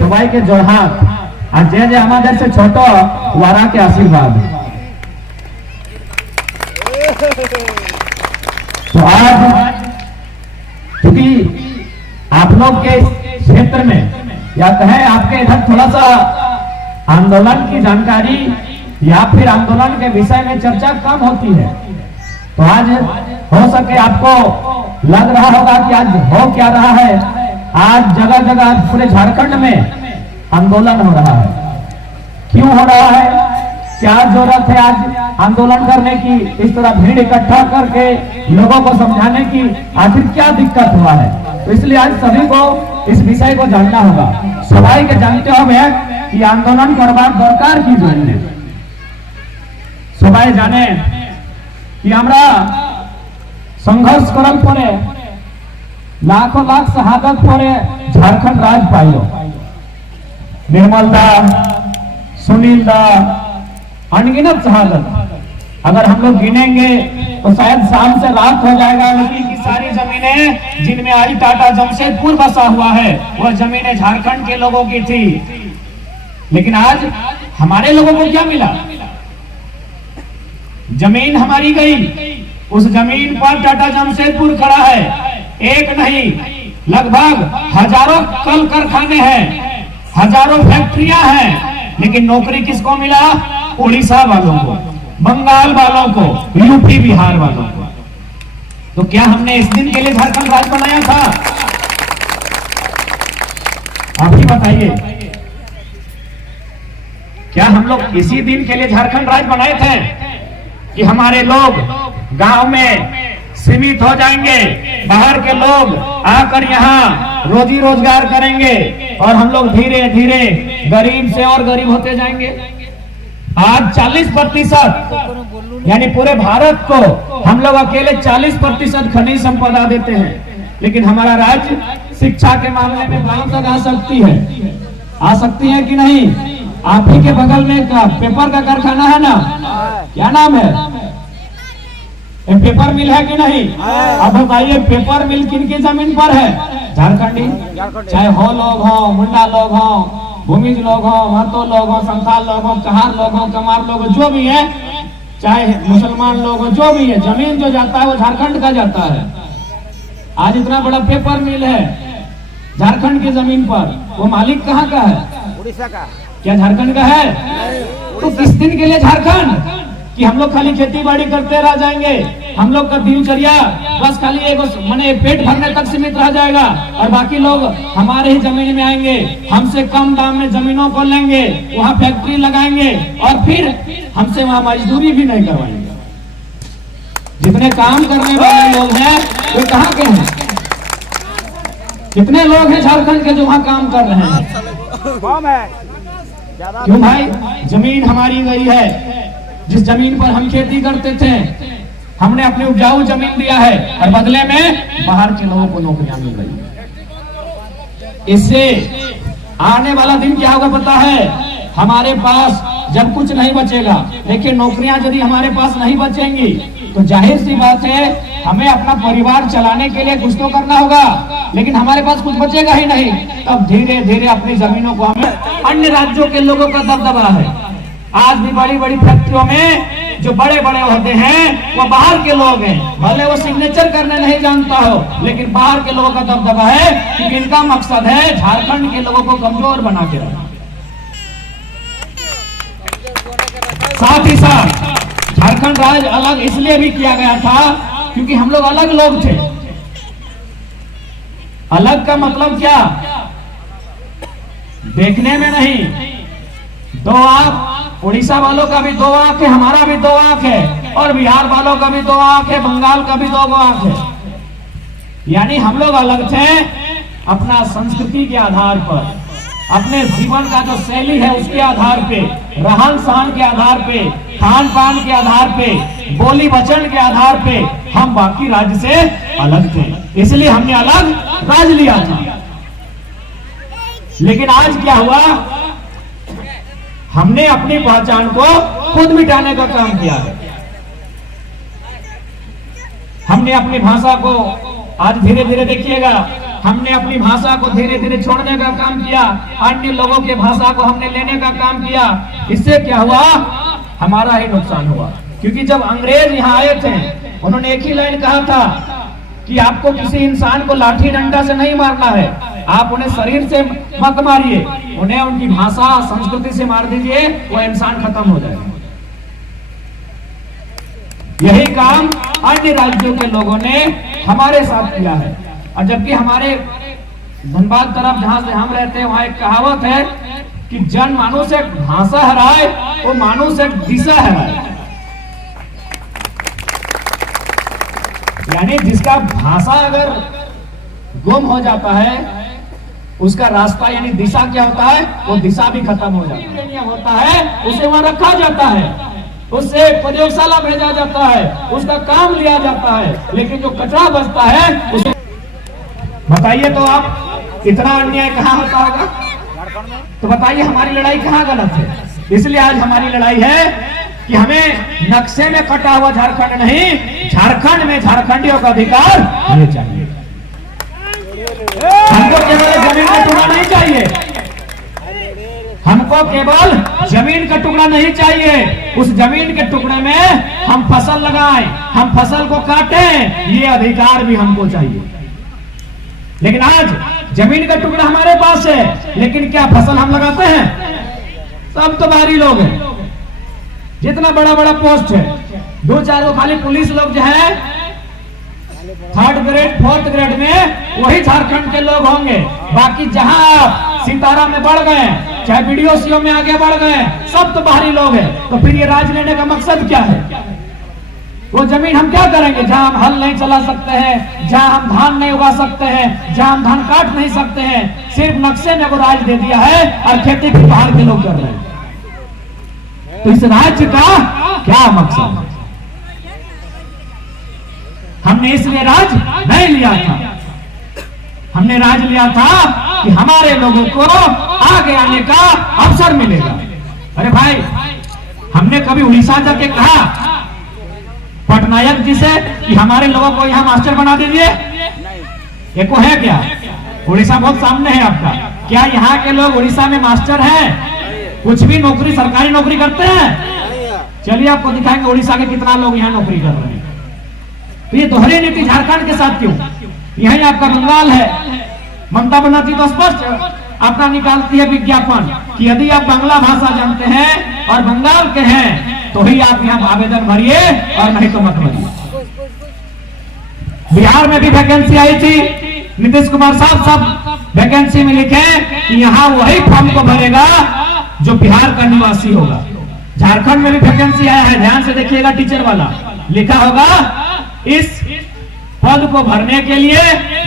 सबाई के जोहार और जे जे हमारे से छोटो वारा के आशीर्वाद। तो आज क्योंकि आप लोग के क्षेत्र में या कहें आपके इधर थोड़ा सा आंदोलन की जानकारी या फिर आंदोलन के विषय में चर्चा कम होती है, तो आज हो सके आपको लग रहा होगा कि आज हो क्या रहा है। आज जगह जगह पूरे झारखंड में आंदोलन हो रहा है। क्यों हो रहा है, क्या जरूरत है आज आंदोलन करने की, इस तरह भीड़ इकट्ठा करके लोगों को समझाने की, आखिर क्या दिक्कत हुआ है। तो इसलिए आज सभी को इस विषय को जानना होगा। सबाई के जानते हो कि आंदोलन करवार दरकार की जन्य सबाई जाने कि हमरा संघर्ष करल पड़े, लाखों लाख शहादत पड़े झारखंड राज पाइलो। निर्मल दा, सुनील दा, अनगिनत शहादत अगर हम लोग गिनेंगे तो शायद शाम से रात हो जाएगा। लेकिन की सारी जमीनें जिनमें आई टाटा जमशेदपुर बसा हुआ है, वह जमीनें झारखंड के लोगों की थी। लेकिन आज हमारे लोगों को क्या मिला, जमीन हमारी गई। उस जमीन पर टाटा जमशेदपुर खड़ा है। एक नहीं, लगभग हजारों कल कारखाने हैं, हजारों फैक्ट्रियां हैं, लेकिन नौकरी किसको मिला? उड़ीसा वालों को, बंगाल वालों को, यूपी बिहार वालों को। तो क्या हमने इस दिन के लिए झारखंड राज्य बनाया था? आप ही बताइए, क्या हम लोग इसी दिन के लिए झारखंड राज्य बनाए थे कि हमारे लोग गांव में सीमित हो जाएंगे, बाहर के लोग आकर यहाँ रोजी रोजगार करेंगे और हम लोग धीरे धीरे गरीब से और गरीब होते जाएंगे? आज 40% यानी पूरे भारत को हम लोग अकेले 40% खनिज संपदा देते हैं, लेकिन हमारा राज्य शिक्षा के मामले में गांव तक आ सकती है कि नहीं? आप ही के बगल में का पेपर का कारखाना है ना, क्या नाम है? पेपर मिल है कि नहीं? अब बताइए, पेपर मिल किनकी जमीन पर है? झारखंडी, चाहे हो लोग हो, मुंडा लोग हो, भूमिज लोग हों, महतो लोग हों, संथाल लोग हों, कहार लोग हों, कमार लोग हों, जो भी है, चाहे मुसलमान लोग हों, जो भी है, जमीन जो जाता है वो झारखंड का जाता है। आज इतना बड़ा पेपर मिल है झारखंड की जमीन पर, वो मालिक कहाँ का है? उड़ीसा का। क्या झारखंड का है? तो किस दिन के लिए झारखंड कि हम लोग खाली खेती बाड़ी करते रह जाएंगे, हम लोग का दिनचर्या बस खाली एक माने पेट भरने तक सीमित रह जाएगा और बाकी लोग हमारे ही जमीन में आएंगे, हमसे कम दाम में जमीनों को लेंगे, वहाँ फैक्ट्री लगाएंगे और फिर हमसे वहाँ मजदूरी भी नहीं करवाएंगे। जितने काम करने वाले लोग हैं वो कहाँ के हैं? कितने लोग हैं झारखंड के जो वहाँ काम कर रहे हैं? क्यों भाई? जमीन हमारी गई है, जिस जमीन पर हम खेती करते थे हमने अपने उपजाऊ जमीन दिया है और बदले में बाहर के लोगों को नौकरियां मिल गई। इससे आने वाला दिन क्या होगा पता है? हमारे पास जब कुछ नहीं बचेगा, देखिए नौकरियां यदि हमारे पास नहीं बचेंगी तो जाहिर सी बात है हमें अपना परिवार चलाने के लिए कुछ तो करना होगा, लेकिन हमारे पास कुछ बचेगा ही नहीं। तब धीरे धीरे अपनी जमीनों को हमें, अन्य राज्यों के लोगों का दबदबा है। आज भी बड़ी बड़ी फैक्ट्रियों में जो बड़े बड़े होते हैं वो बाहर के लोग हैं, भले वो सिग्नेचर करने नहीं जानता हो, लेकिन बाहर के लोगों का दबदबा है क्योंकि इनका मकसद है झारखंड के लोगों को कमजोर बना के रखना। साथ ही साथ झारखंड राज्य अलग इसलिए भी किया गया था क्योंकि हम लोग अलग लोग थे। अलग का मतलब क्या? देखने में नहीं, दो आंख, उड़ीसा वालों का भी 2 आंख है, हमारा भी 2 आंख है, और बिहार वालों का भी 2 आंख है, बंगाल का भी 2 आंख है। यानी हम लोग अलग थे अपना संस्कृति के आधार पर, अपने जीवन का जो शैली है उसके आधार पे, रहन सहन के आधार पे, खान पान के आधार पे, बोली वचन के आधार पे हम बाकी राज्य से अलग थे, इसलिए हमने अलग राज्य लिया था। लेकिन आज क्या हुआ? हमने अपनी पहचान को खुद मिटाने का काम किया है। हमने अपनी भाषा को आज धीरे धीरे देखिएगा, हमने अपनी भाषा को धीरे धीरे छोड़ने का काम किया, अन्य लोगों की भाषा को हमने लेने का काम किया। इससे क्या हुआ? हमारा ही नुकसान हुआ, क्योंकि जब अंग्रेज यहाँ आए थे उन्होंने एक ही लाइन कहा था कि आपको किसी इंसान को लाठी डंडा से नहीं मारना है, आप उन्हें शरीर से मत मारिए, उन्हें उनकी भाषा संस्कृति से मार दीजिए, वो इंसान खत्म हो जाएगा। यही काम अन्य राज्यों के लोगों ने हमारे साथ किया है। और जबकि हमारे धनबाद तरफ जहां से हम रहते हैं वहां एक कहावत है कि जन मानुष एक भाषा हराए वो मानुष एक दिशा हराए। यानी जिसका भाषा अगर गुम हो जाता है उसका रास्ता यानी दिशा क्या होता है? वो दिशा भी खत्म हो जाता है। होता है उसे वहां रखा जाता है, उससे प्रयोगशाला भेजा जाता है, उसका काम लिया जाता है, लेकिन जो कचरा बचता है उसे बताइए तो आप इतना अन्याय कहाँ होता होगा? तो बताइए हमारी लड़ाई कहाँ गलत है? इसलिए आज हमारी लड़ाई है कि हमें नक्शे में कटा हुआ झारखंड नहीं, झारखंड में झारखंडियों का अधिकार हमें चाहिए। हमको केवल जमीन का टुकड़ा नहीं चाहिए, हमको केवल जमीन का टुकड़ा नहीं चाहिए, उस जमीन के टुकड़े में हम फसल लगाएं, हम फसल को काटें, ये अधिकार भी हमको चाहिए। लेकिन आज जमीन का टुकड़ा हमारे पास है, लेकिन क्या फसल हम लगाते हैं? सब तो बाहरी लोग हैं। जितना बड़ा बड़ा पोस्ट है, 2-4 वो खाली पुलिस लोग जो है 3rd ग्रेड 4th ग्रेड में वही झारखंड के लोग होंगे। बाकी जहां आप सितारा में बढ़ गए, चाहे बीडीओ में आगे बढ़ गए, सब तो बाहरी लोग हैं। तो फिर ये राज लेने का मकसद क्या है? वो जमीन हम क्या करेंगे जहां हम हल नहीं चला सकते हैं, जहां हम धान नहीं उगा सकते हैं, जहां हम धान काट नहीं सकते हैं? सिर्फ नक्शे में वो राज दे दिया है और खेती भी बाहर के लोग कर रहे हैं। तो इस राज्य का क्या मकसद है? हमने इसलिए राज नहीं लिया था, हमने राज लिया था कि हमारे लोगों को आगे आने का अवसर मिलेगा। अरे भाई, हमने कभी उड़ीसा जाके कहा पटनायक जी से कि हमारे लोगों को यहाँ मास्टर बना दीजिए? एको है क्या? उड़ीसा बहुत सामने है आपका। क्या यहाँ के लोग उड़ीसा में मास्टर हैं? कुछ भी नौकरी, सरकारी नौकरी करते हैं? चलिए आपको दिखाएंगे उड़ीसा के कितना लोग यहाँ नौकरी कर रहे हैं। तो ये दोहरी नीति झारखंड के साथ क्यों? यही आपका बंगाल है, ममता बनर्जी तो स्पष्ट अपना निकालती है विज्ञापन कि यदि आप बांग्ला भाषा जानते हैं और बंगाल के हैं तो ही आप यहाँ आवेदन भरिए और नहीं तो मत भरिए। बिहार में भी वैकेंसी आई थी, नीतीश कुमार साहब सब वैकेंसी में लिखे कि यहाँ वही फॉर्म को भरेगा जो बिहार का निवासी होगा। झारखंड में भी वैकेंसी आया है, ध्यान से देखिएगा, टीचर वाला लिखा होगा इस पद को भरने के लिए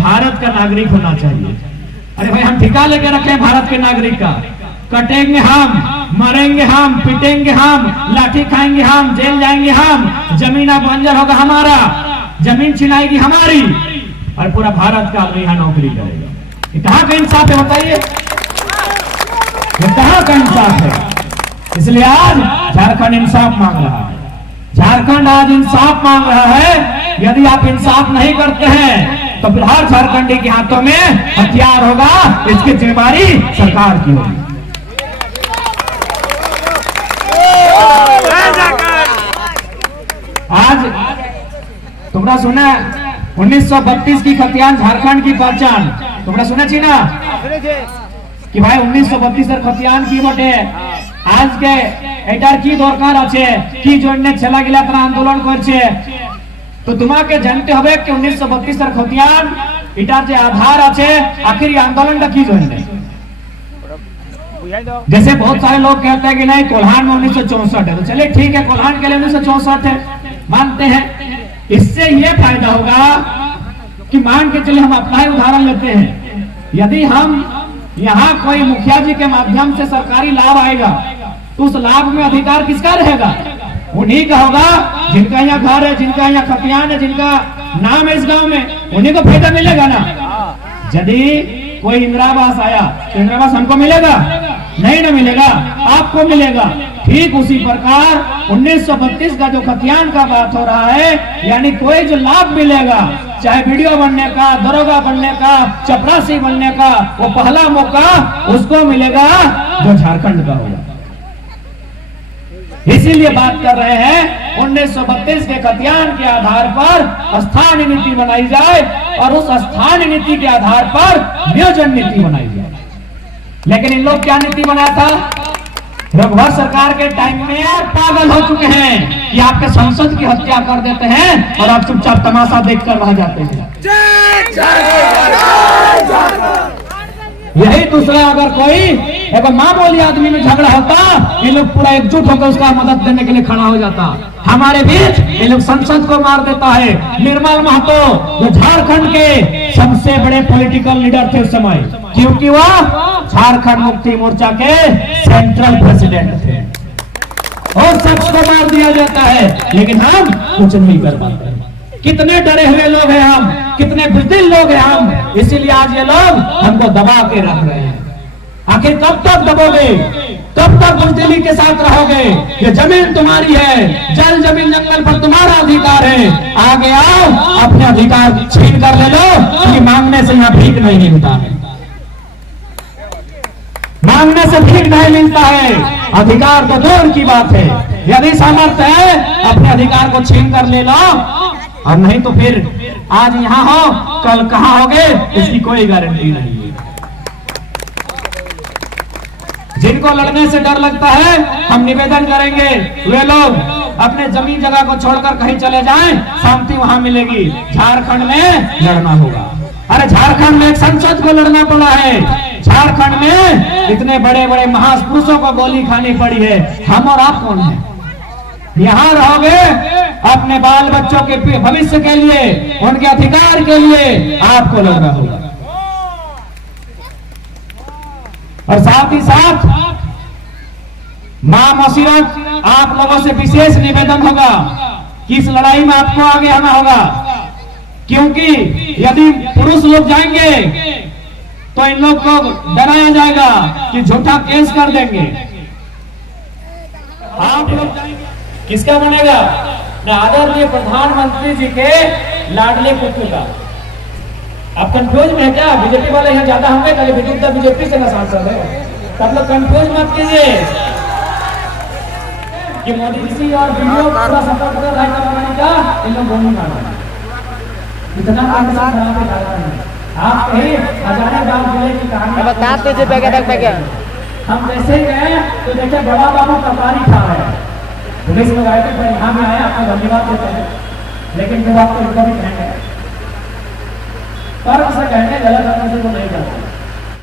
भारत का नागरिक होना चाहिए। अरे भाई हम ठिका लेके रखे हैं भारत के नागरिक का, कटेंगे हम, मरेंगे हम, पिटेंगे हम, लाठी खाएंगे हम, जेल जाएंगे हम, जमीन बंजर होगा हमारा, जमीन छिनाएगी हमारी, और पूरा भारत का यहाँ नौकरी करेगा। ये कहाँ का इंसाफ है बताइए? ये कहाँ का इंसाफ है? इसलिए आज झारखंड इंसाफ मांग रहा है। झारखंड आज इंसाफ मांग रहा है। यदि आप इंसाफ नहीं करते हैं तो फिर हर झारखंडी के हाथों में हथियार होगा, इसकी जिम्मेदारी सरकार की होगी। आज तुमरा सुना 1932 की खतियान झारखंड की पहचान, तुमरा सुना छी ना कि भाई 1932 खतियान की बटे आज के एटार की दरकार आछे की जन्य छेला गिला तारा आंदोलन करछे। तो तुम्हारे जानते হবে कि 1932 खतियान एटार जे आधार आछे आखिर ये आंदोलन की जन्य। जैसे बहुत सारे लोग कहते हैं कि नहीं कोल्हान में 1964 है, तो चलिए ठीक है, कोल्हान के लिए 1964 है मानते हैं। इससे ये फायदा होगा कि मान के चलिए हम अपना ही उदाहरण लेते हैं, यदि हम यहाँ कोई मुखिया जी के माध्यम से सरकारी लाभ आएगा तो उस लाभ में अधिकार किसका रहेगा? उन्हीं का होगा जिनका यहाँ घर है, जिनका यहाँ खतियान है, जिनका नाम है इस गांव में, उन्हीं को फायदा मिलेगा ना। यदि कोई इंदिरावास आया तो इंदिरावास हमको मिलेगा? नहीं ना मिलेगा, आपको मिलेगा। ठीक उसी प्रकार 1932 का जो खतियान का बात हो रहा है, यानी कोई जो लाभ मिलेगा, चाहे वीडियो बनने का, दरोगा बनने का, चपरासी बनने का, वो पहला मौका उसको मिलेगा जो झारखंड का होगा। इसीलिए बात कर रहे हैं 1932 के खतियान के आधार पर स्थानीय नीति बनाई जाए और उस स्थानीय नीति के आधार पर नियोजन नीति बनाई जाए। लेकिन इन लोग क्या नीति बनाया था? रघुवर सरकार के टाइम में पागल हो चुके हैं कि आपके संसद की हत्या कर देते हैं और आप चुपचाप तमाशा देखकर रह जाते हैं। यही दूसरा अगर कोई एक मामूली आदमी में झगड़ा होता, ये लोग पूरा एकजुट होकर उसका मदद देने के लिए खड़ा हो जाता। हमारे बीच ये लोग संसद को मार देता है। निर्मल महतो जो झारखंड के सबसे बड़े पॉलिटिकल लीडर थे उस समय, क्योंकि वह झारखंड मुक्ति मोर्चा के सेंट्रल प्रेसिडेंट थे, और शख्स को मार दिया जाता है, लेकिन हम कुछ नहीं कर पाते। कितने डरे हुए लोग हैं हम, कितने बुज़दिल लोग हैं हम, इसीलिए आज ये लोग हमको दबा के रख रहे हैं। आखिर कब तक दबोगे? कब तक बुज़दिली के साथ रहोगे? ये जमीन तुम्हारी है, जल जमीन जंगल पर तुम्हारा अधिकार है। आगे आओ, अपने अधिकार छीन कर ले लो, क्योंकि मांगने से यहाँ भीख नहीं मिलता है। मांगने से भीख नहीं मिलता है, अधिकार तो दूर की बात है। यदि सामर्थ्य है अपने अधिकार को छीन कर ले लो, और नहीं तो फिर आज यहाँ हो कल कहाँ होगे इसकी कोई गारंटी नहीं है। जिनको लड़ने से डर लगता है, हम निवेदन करेंगे वे लोग अपने जमीन जगह को छोड़कर कहीं चले जाएं, शांति वहां मिलेगी। झारखंड में लड़ना होगा। अरे झारखंड में एक संसद को लड़ना पड़ा है, झारखंड में इतने बड़े बड़े महापुरुषों को गोली खानी पड़ी है। हम और आप कौन है? यहाँ रहोगे अपने बाल बच्चों के भविष्य के लिए, उनके अधिकार के लिए आपको लड़ना होगा। और साथ ही साथ मां मसीरत आप लोगों से विशेष निवेदन होगा कि इस लड़ाई में आपको आगे आना होगा, क्योंकि यदि पुरुष लोग जाएंगे तो इन लोग को डराया जाएगा कि झूठा केस कर देंगे। आप लोग जाएंगे, किसका बनेगा? आदरणीय प्रधानमंत्री जी के लाडले पुत्र का। आप कंफ्यूज में है क्या? बीजेपी वाले यहाँ ज्यादा होंगे, कल बीजेपी से ना सांसद है, तब लोग कंफ्यूज मत कीजिए कि मोदी जी और वीडियो पूरा सपोर्ट कर रहा है कंपनी का, इन लोग बोल नहीं माना इतना खराब है। आप कहीं हजारे बार जिले की कहानी बता दीजिए बैग हम जैसे ही गए तो देखे बड़ा बाबू कपारी खा रहे हैं, पुलिस लोग आए थे, यहाँ में आए, आपको धन्यवाद देते हैं, लेकिन जब आपको इनको भी कहेंगे पर उसे कहने गलत करने से वो नहीं करते।